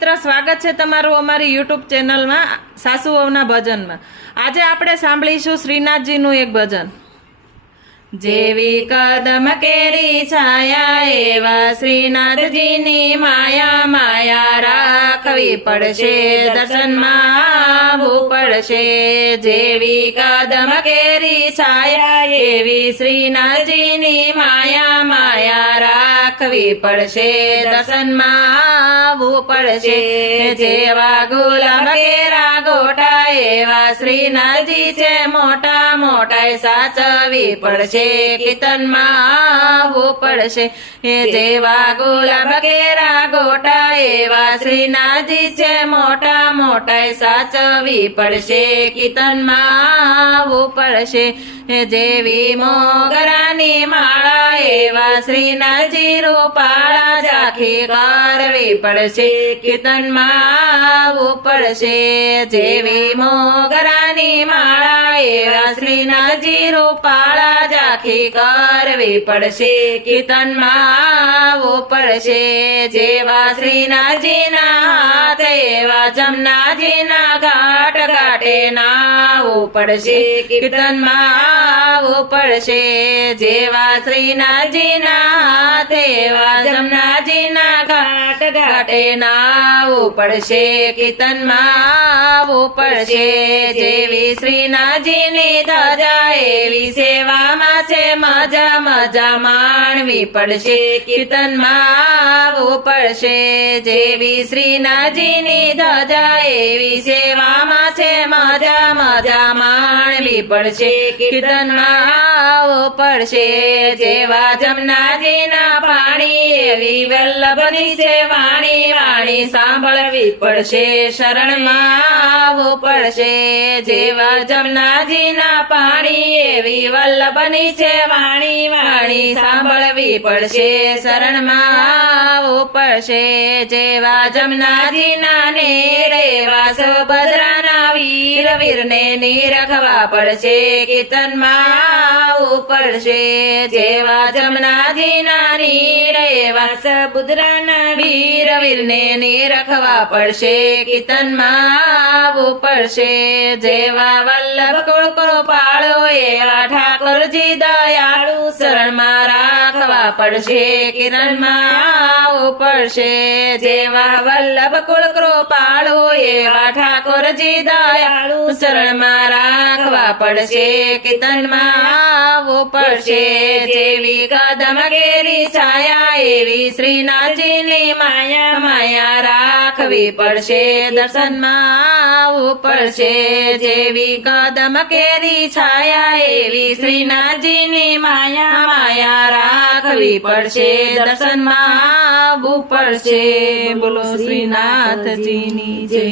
મિત્ર, સ્વાગત છે તમારું અમારી યુટ્યુબ ચેનલમાં સાસુઓના ભજનમાં। આજે આપણે સાંભળીશું શ્રીનાથજીનું એક ભજન। જેવી કદમ કેરી છાયા એવા શ્રીનાથજીની માયા, માયા રાખવી પડશે, દર્શનમાં આવવું પડશે। જેવી કદમ કેરી છાયા એવી શ્રીનાથજીની માયા, માયા રાખવી પડશે, દર્શનમાં આવવું પડશે। જેવા ગુલાબ કેરા ગોટા એવા શ્રીનાથજી છે મોટા, મોટા સાચવી પડશે, કીર્તનમાં આવવું પડશે। જેવા ગુલાબ કેરા ગોટા એવા શ્રીનાથજી છે મોટા, મોટા સાચવી પડશે, કીર્તનમાં આવવું પડશે। જેવી મોગરાની માળા એવા શ્રીનાથજી રૂપાળા ઝાંખી કરવી પડશે, કીર્તનમાં આવવું પડશે। જેવી મોગરાની માળા એવા શ્રીનાથજી રૂપાળા ઝાંખી કરવી પડશે, કીર્તનમાં આવવું પડશે। જેવા શ્રીનાથજીના હાથ એવા જમનાજીના ઘાટ, ઘાટે નાવવું પડશે, કીર્તનમાં આવવું પડશે। જેવા શ્રીનાથજીના હાથ એવા જમનાજીના ઘાટ, ઘાટે નાવવું પડશે, કીર્તનમાં આવવું પડશે। જેવી શ્રીનાથજીની ધજા એવી સેવામાં છે મજા, મજા માણવી પડશે, કીર્તનમાં આવવું પડશે। જેવી શ્રીનાથજીની ધજા એવી સેવામાં છે મજા, મજા માણવી પડશે, કીર્તનમાં આવવું પડશે। જેવા જમનાજીના પાણી એવી વલ્લભની છે વાણી, વાણી સાંભળવી પડશે, શરણમાં આવવું પડશે। જેવા જમનાજીના પાણી એવી વલ્લભની છે વાણી, વાણી સાંભળવી પડશે, શરણમાં આવવું પડશે। જેવા જમનાજીના નેર એવા સુભદ્રાના વીર, વીરને નિરખવા પડશે, કીર્તનમાં આવવું પડશે। જેવા જમનાજીના નીર એવા સુભદ્રાના વીર, વીરને નિરખવા પડશે, કીર્તનમાં આવવું પડશે। જેવા વલ્લભ કૃપાળુ એવા ઠાકોરજી દયાળુ, શરણમાં રાખવા પડશે, કીર્તનમાં આવવું પડશે। જેવા વલ્લભ કુળ કૃપાળુ એવા ઠાકોરજી દયાળુ, શરણમાં રાખવા પડશે, કીર્તનમાં આવવું પડશે। જેવી કદમ કેરી છાયા એવી શ્રીનાથજીની માયા, માયા રાખવી પડશે, દર્શનમાં આવવું પડશે। જેવી કદમ કેરી છાયા એવી શ્રીનાથજીની માયા, માયા રાખવી પડશે, દર્શનમાં આવવું પડશે। બોલો શ્રીનાથજીની જય।